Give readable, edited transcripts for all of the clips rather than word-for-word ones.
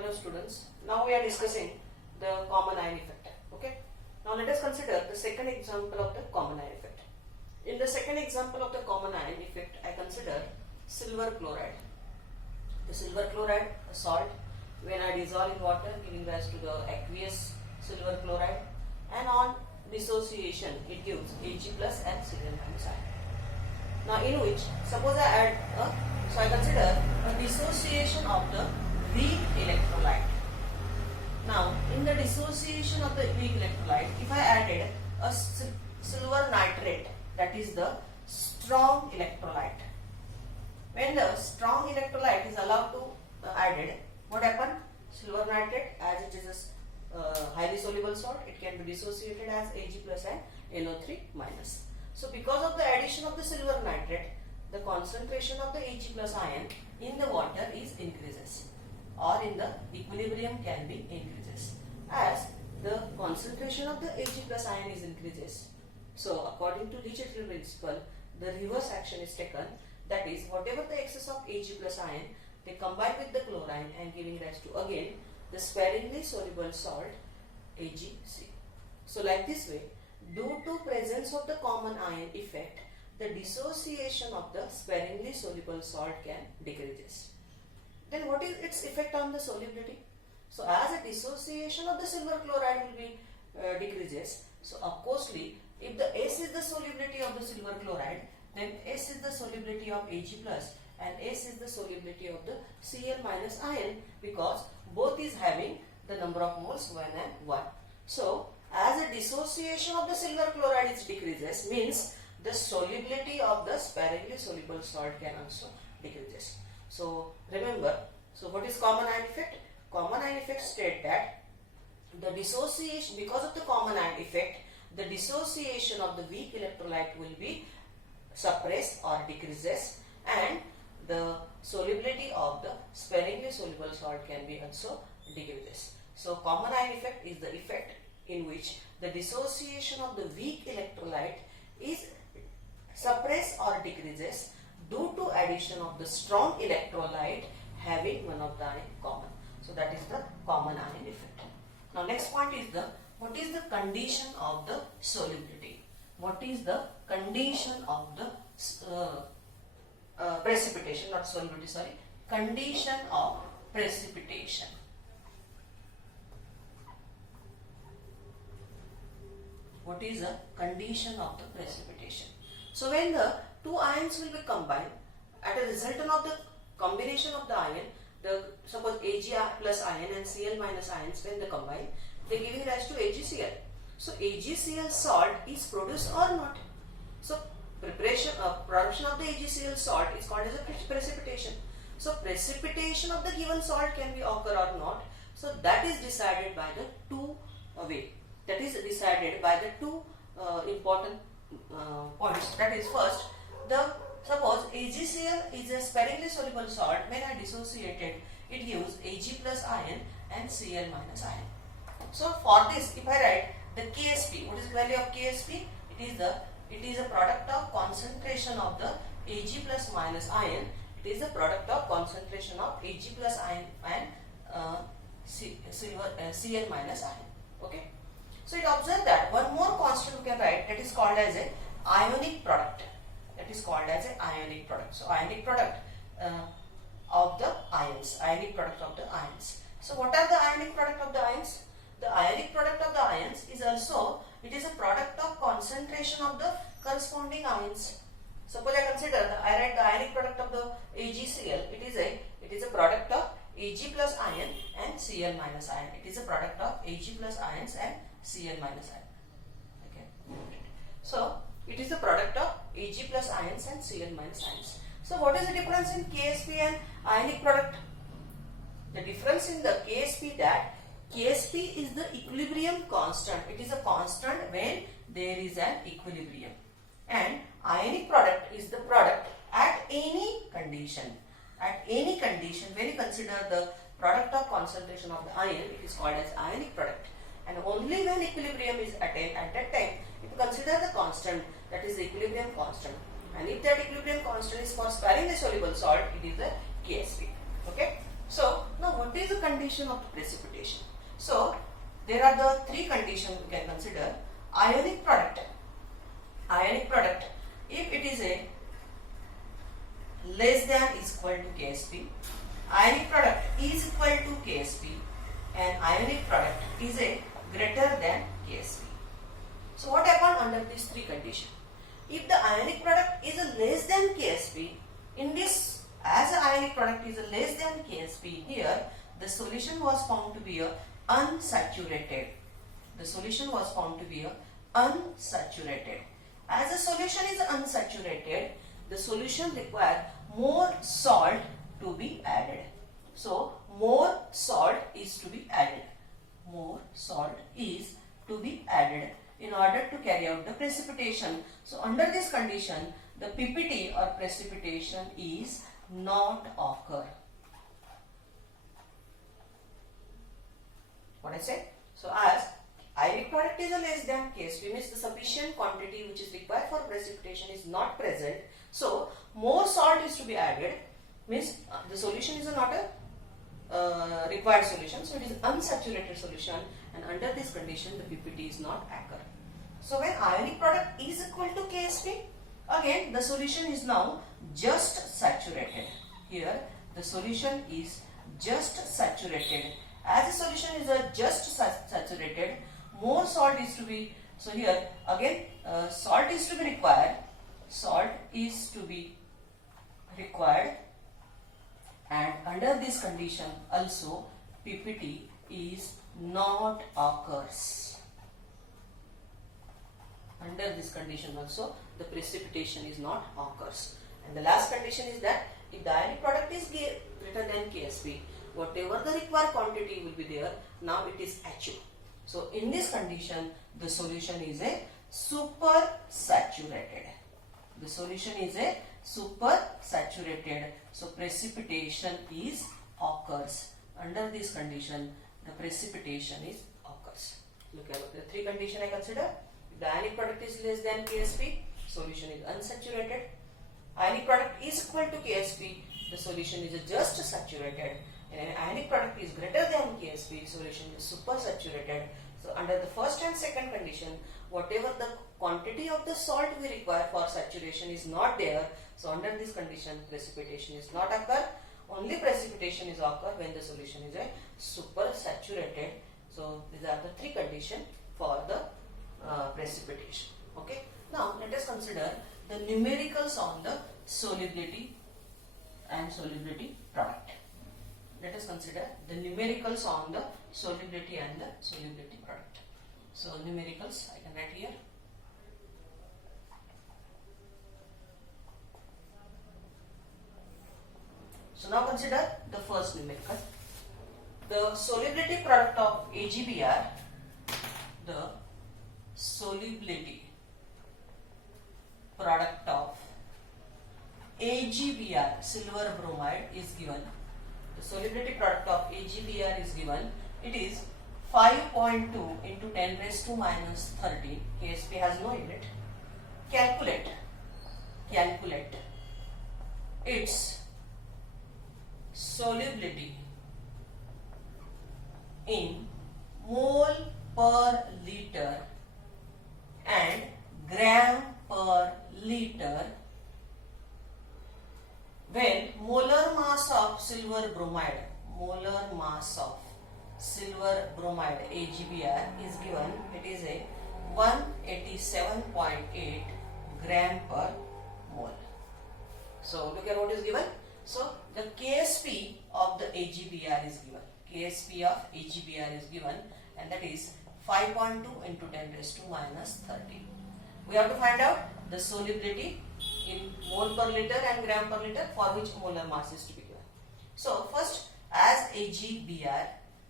Hello students, now we are discussing the common ion effect. Okay, now let us consider the second example of the common ion effect. In the second example of the common ion effect, I consider silver chloride. The silver chloride, a salt, when I dissolve in water, giving rise to the aqueous silver chloride, and on dissociation it gives Ag plus and Cl minus ion. Now in which, suppose I add so I consider a dissociation of the weak electrolyte. Now in the dissociation of the weak electrolyte, if I added a silver nitrate, that is the strong electrolyte. When the strong electrolyte is allowed to added, what happened? Silver nitrate, as it is a highly soluble salt, it can be dissociated as Ag plus and NO3 minus. So because of the addition of the silver nitrate, the concentration of the Ag plus ion in the water is increases, or in the equilibrium can be increases. As the concentration of the Ag plus ion is increases, so according to Le Chatelier's principle, the reverse action is taken. That is, whatever the excess of Ag plus ion, they combine with the chlorine and giving rise to again the sparingly soluble salt AgC. So like this way, due to presence of the common ion effect, the dissociation of the sparingly soluble salt can decreases. Then what is its effect on the solubility? So as a dissociation of the silver chloride will be decreases, so of course if the S is the solubility of the silver chloride, then S is the solubility of Ag plus and S is the solubility of the Cl minus ion, because both is having the number of moles 1 and 1. So as a dissociation of the silver chloride is decreases, means the solubility of the sparingly soluble salt can also decreases. So remember, so what is common ion effect? Common ion effect state that the dissociation, because of the common ion effect, the dissociation of the weak electrolyte will be suppressed or decreases, and the solubility of the sparingly soluble salt can be also decreases. So common ion effect is the effect in which the dissociation of the weak electrolyte is suppressed or decreases due to addition of the strong electrolyte having one of the ion common. So that is the common ion effect. Now next point is the what is the condition of the solubility? What is the condition of the precipitation, not solubility, sorry, condition of precipitation. What is the condition of the precipitation? So when the two ions will be combined, at a resultant of the combination of the ion, the suppose Ag plus ion and Cl minus ions, when they combine, they giving rise to AgCl. So AgCl salt is produced or not? So production of the AgCl salt is called as a precipitation. So precipitation of the given salt can be occur or not. So that is decided by the two way. That is decided by the two important points. That is, first, the suppose AgCl is a sparingly soluble salt. When I dissociated, it gives Ag plus ion and Cl minus ion. So for this, if I write the Ksp, what is the value of Ksp? It is a product of concentration of the Ag plus minus ion. It is a product of concentration of Ag plus ion and Cl minus ion. Okay. So it observe that one more constant we can write, that is called as a ionic product. That is called as a ionic product. So ionic product of the ions. Ionic product of the ions. So what are the ionic product of the ions? The ionic product of the ions is also, it is a product of concentration of the corresponding ions. Suppose I consider I write the ionic product of the AgCl. It is a product of Ag plus ion and Cl minus ion. It is a product of Ag plus ions and Cl minus ion. Okay. So it is a product of Ag plus ions and Cl minus ions. So what is the difference in Ksp and ionic product? The difference in the Ksp, that Ksp is the equilibrium constant. It is a constant when there is an equilibrium. And ionic product is the product at any condition. At any condition, when you consider the product of concentration of the ion, it is called as ionic product. And only when equilibrium is attained, at that time, if you consider the constant, that is the equilibrium constant. And if that equilibrium constant is for sparingly soluble salt, it is the Ksp. Okay. So now what is the condition condition of precipitation. So there are the three conditions we can consider. Ionic product. Ionic product, if it is a less than is equal to KSP, ionic product is equal to KSP, and ionic product is a greater than KSP. So what happens under these three conditions? If the ionic product is a less than KSP, in this, as the ionic product is a less than KSP, here the solution was found to be a unsaturated. The solution was found to be a unsaturated. As the solution is unsaturated, the solution requires more salt to be added. So more salt is to be added. More salt is to be added in order to carry out the precipitation. So under this condition, the PPT or precipitation is not occur. What I said? So as ionic product is a less than KSP, means the sufficient quantity which is required for precipitation is not present. So more salt is to be added, means the solution is not a required solution, so it is unsaturated solution, and under this condition the PPT is not occur. So when ionic product is equal to KSP, again the solution is now just saturated. Here the solution is just saturated. As the solution is just saturated, more salt is to be, so here again salt is to be required. Salt is to be required, and under this condition also PPT is not occurs. Under this condition also the precipitation is not occurs. And the last condition is that if the ionic product is greater than KSP, whatever the required quantity will be there, now it is HU. So in this condition the solution is a super saturated. The solution is a super saturated. So precipitation is occurs. Under this condition the precipitation is occurs. Look at the three conditions I consider. If the ionic product is less than KSP, solution is unsaturated. Ionic product is equal to KSP, the solution is just saturated. And ionic product is greater than KSP, solution is super saturated. So under the first and second condition, whatever the quantity of the salt we require for saturation is not there. So under this condition precipitation is not occur. Only precipitation is occur when the solution is a super saturated. So these are the three conditions for the precipitation. Okay. Now let us consider the numericals on the solubility and solubility product. Let us consider the numericals on the solubility and the solubility product. So numericals I can write here. So now consider the first numerical. The solubility product of AgBr, the solubility product of AgBr, silver bromide, is given. The solubility product of AgBr is given. It is 5.2 into 10 raised to minus 13. KSP has no unit. Calculate its solubility in mole per liter and gram per liter when molar mass of silver bromide, AgBr is given. It is a 187.8 gram per mole. So look at what is given. So the KSP of the AgBr is given. KSP of AgBr is given, and that is 5.2 into 10 raised to minus 13. We have to find out the solubility in mole per liter and gram per liter for which molar mass is to be given. So first, as AgBr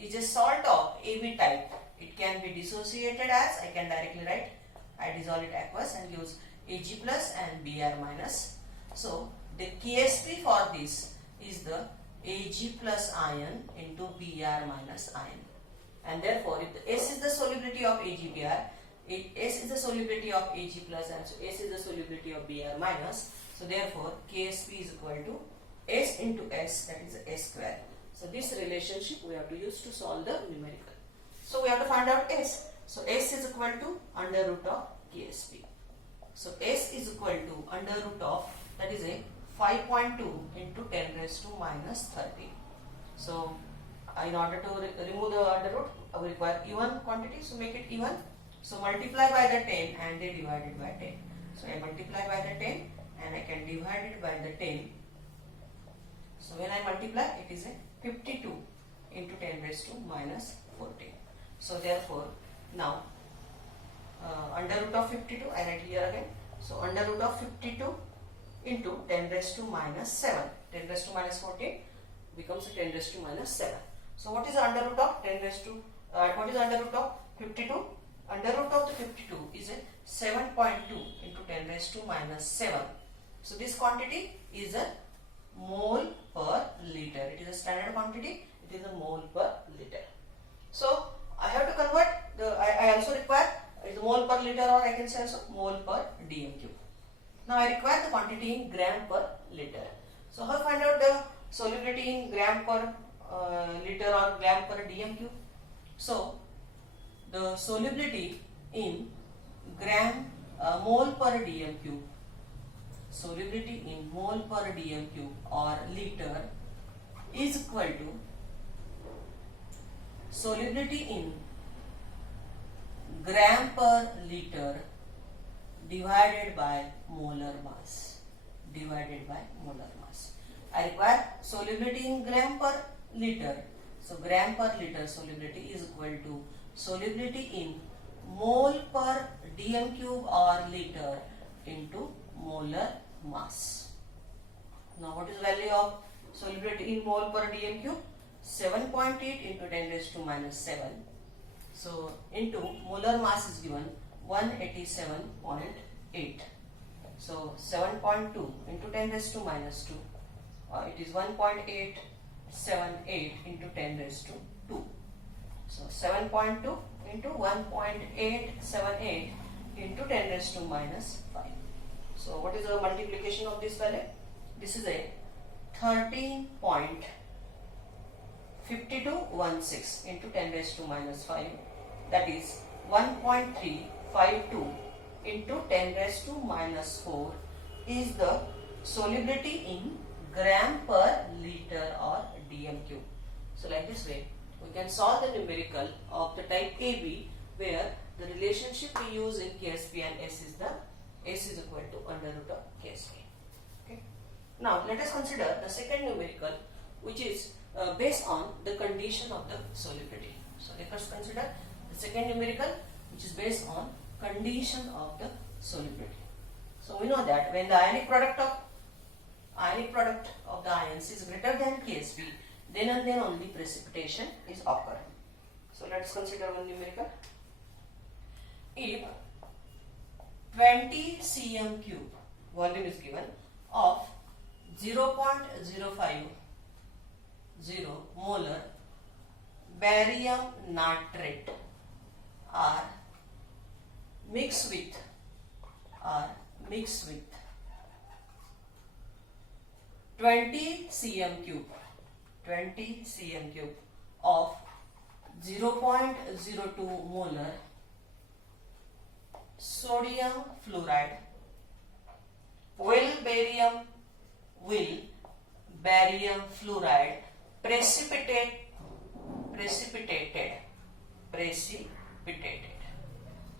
is a salt of AB type, it can be dissociated as, I can directly write, I dissolve it aqueous and use Ag plus and Br minus. So the KSP for this is the Ag plus ion into Br minus ion, and therefore if the S is the solubility of AgBr, S is the solubility of Ag plus, and so S is the solubility of Br minus. So therefore KSP is equal to S into S, that is S square. So this relationship we have to use to solve the numerical. So we have to find out S. So S is equal to under root of KSP. So S is equal to under root of, that is a 5.2 into 10 raised to minus 30. So in order to remove the under root, we require even quantity, so make it even. So multiply by the 10 and they divide it by 10. So I multiply by the 10 and I can divide it by the 10. So when I multiply, it is a 52 into 10 raised to minus 14. So therefore now under root of 52, I write here again. So under root of 52 into 10 raised to minus 7. 10 raised to minus 14 becomes 10 raised to minus 7. So what is the under root of 10 raised to, what is the under root of 52? Under root of the 52 is a 7.2 into 10 raised to minus 7. So this quantity is a mole per liter. It is a standard quantity. It is a mole per liter. So I have to convert the, I also require the mole per liter, or I can say also mole per dm cube. Now I require the quantity in gram per liter. So how to find out the solubility in gram per liter or gram per dm cube? So the solubility in gram mole per dm cube, solubility in mole per dm cube or liter is equal to solubility in gram per liter divided by molar mass, divided by molar mass. I require solubility in gram per liter. So gram per liter solubility is equal to solubility in mole per dm cube or liter into molar mass. Now what is the value of solubility in mole per dm cube? 7.8 into 10 raised to minus 7. So into molar mass is given 187.8. So 7.2 into 10 raised to minus 2. It is 1.878 into 10 raised to 2. So 7.2 into 1.878 into 10 raised to minus 5. So what is the multiplication of this value? This is a 13.5216 into 10 raised to minus 5. That is 1.352 into 10 raised to minus 4 is the solubility in gram per liter or dm cube. So like this way we can solve the numerical of the type AB, where the relationship we use in KSP and S is the S is equal to under root of KSP. Okay. Now let us consider the second numerical, which is based on the condition of the solubility. So let us consider the second numerical, which is based on condition of the solubility. So we know that when the ionic product of the ions is greater than KSP, then and then only precipitation is occurring. So let us consider one numerical. If 20 cm cube volume is given of 0.050 molar barium nitrate are mixed with 20 cm cube of 0.02 molar sodium fluoride will barium fluoride precipitated.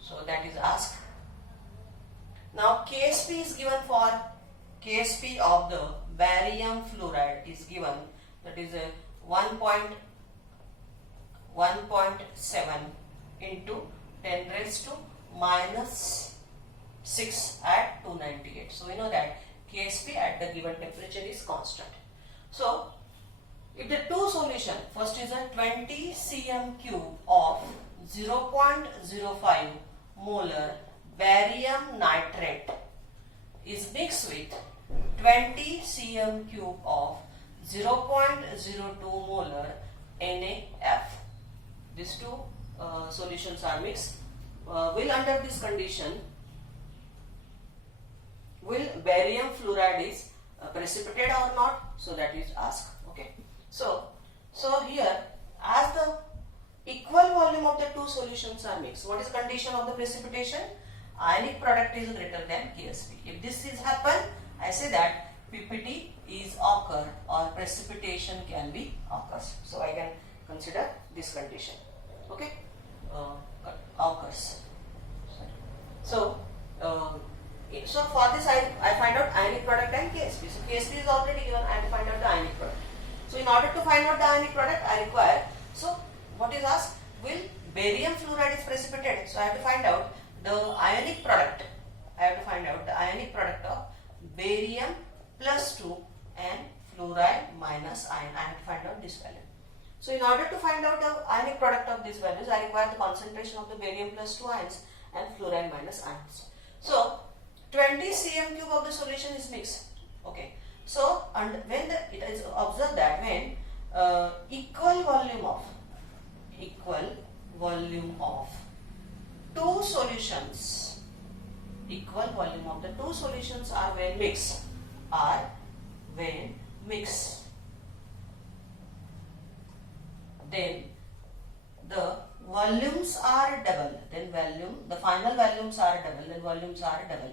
So that is asked. Now KSP is given for KSP of the barium fluoride is given, that is a 1.7 into 10 raised to minus 6 at 298. So we know that KSP at the given temperature is constant. So if the two solution, first is a 20 cm cube of 0.05 molar barium nitrate is mixed with 20 cm cube of 0.02 molar NaF. These two solutions are mixed. Will under this condition, will barium fluoride is precipitate or not? So that is asked. Okay. So solutions are mixed. What is the condition of the precipitation? Ionic product is greater than KSP. If this is happen, I say that PPT is occur or precipitation can be occurs. So I can consider this condition. Okay, occurs. So for this I find out ionic product and KSP. So KSP is already given. I have to find out the ionic product. So in order to find out the ionic product, I require. So what is asked? Will barium fluoride is precipitated? So I have to find out the ionic product. I have to find out the ionic product of barium plus 2 and fluoride minus iron. I have to find out this value. So in order to find out the ionic product of these values, I require the concentration of the barium plus 2 ions and fluoride minus ions. So 20 cm cube of the solution is mixed. Okay. So and when it is observed that when equal volume of two solutions, equal volume of the two solutions are when mixed, then the volumes are double, the final volumes are double, then volumes are double.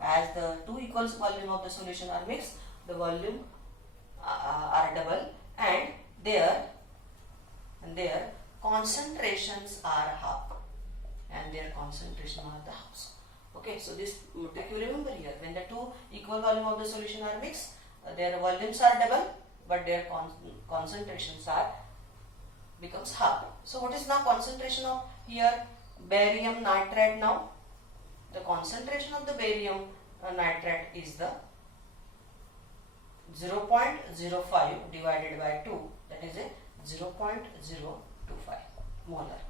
As the two equal volume of the solution are mixed, the volume are double, and their concentrations are half, Okay, so this take you remember here, when the two equal volume of the solution are mixed, their volumes are double, but their concentrations are becomes half. So what is now concentration of here barium nitrate? Now the concentration of the barium nitrate is the 0.05 divided by 2, that is a 0.025 molar.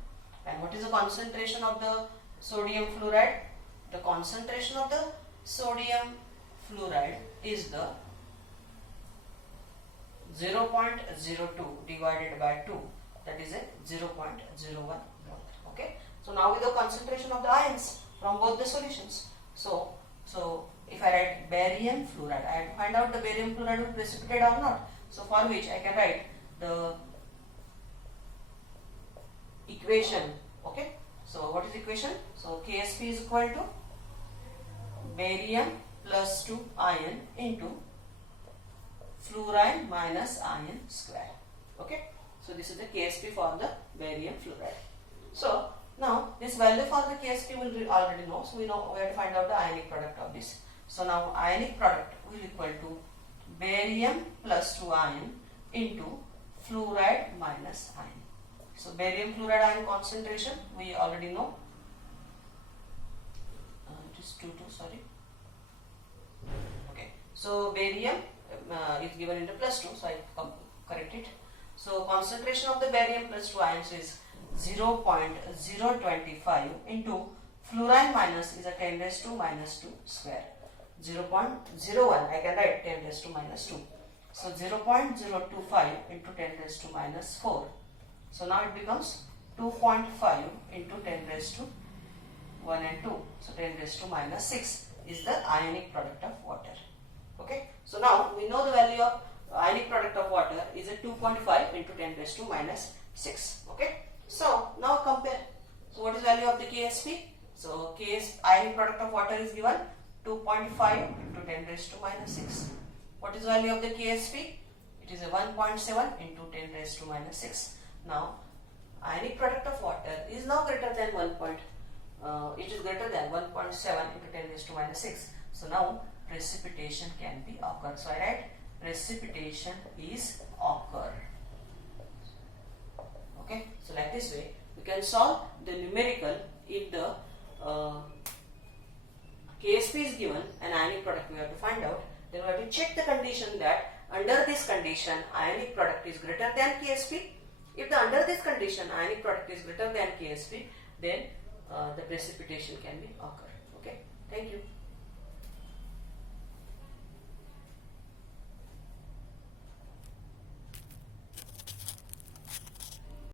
And what is the concentration of the sodium fluoride? The concentration of the sodium fluoride is the 0.02 divided by 2, that is a 0.01 molar. Okay. So now with the concentration of the ions from both the solutions. So if I write barium fluoride, I have to find out the barium fluoride will precipitate or not. So for which I can write the equation. Okay. So what is equation? So KSP is equal to barium plus 2 iron into fluoride minus iron square. Okay. So this is the KSP for the barium fluoride. So now this value for the KSP will be already know. So we know we have to find out the ionic product of this. So now ionic product will equal to barium plus 2 iron into fluoride minus iron. So barium fluoride ion concentration we already know. It is 2, sorry. Okay. So barium is given into plus 2. So I correct it. So concentration of the barium plus 2 ions is 0.025 into fluorine minus is a 10 raised to minus 2 square. 0.01 I can write 10 raised to minus 2. So 0.025 into 10 raised to minus 4. So now it becomes 2.5 into 10 raised to 1 and 2. So 10 raised to minus 6 is the ionic product of water. Okay. So now we know the value of ionic product of water is a 2.5 into 10 raised to minus 6. Okay. So now compare. So what is value of the KSP? So ionic product of water is given 2.5 into 10 raised to minus 6. What is value of the KSP? It is a 1.7 into 10 raised to minus 6. Now ionic product of water is now greater than 1.7 into 10 raised to minus 6. So now precipitation can be occur. So I write precipitation is occur. Okay. So like this way we can solve the numerical. If the KSP is given and ionic product we have to find out, then we have to check the condition that under this condition ionic product is greater than KSP. If under this condition ionic product is greater than KSP, then the precipitation can be occur. Okay. Thank you.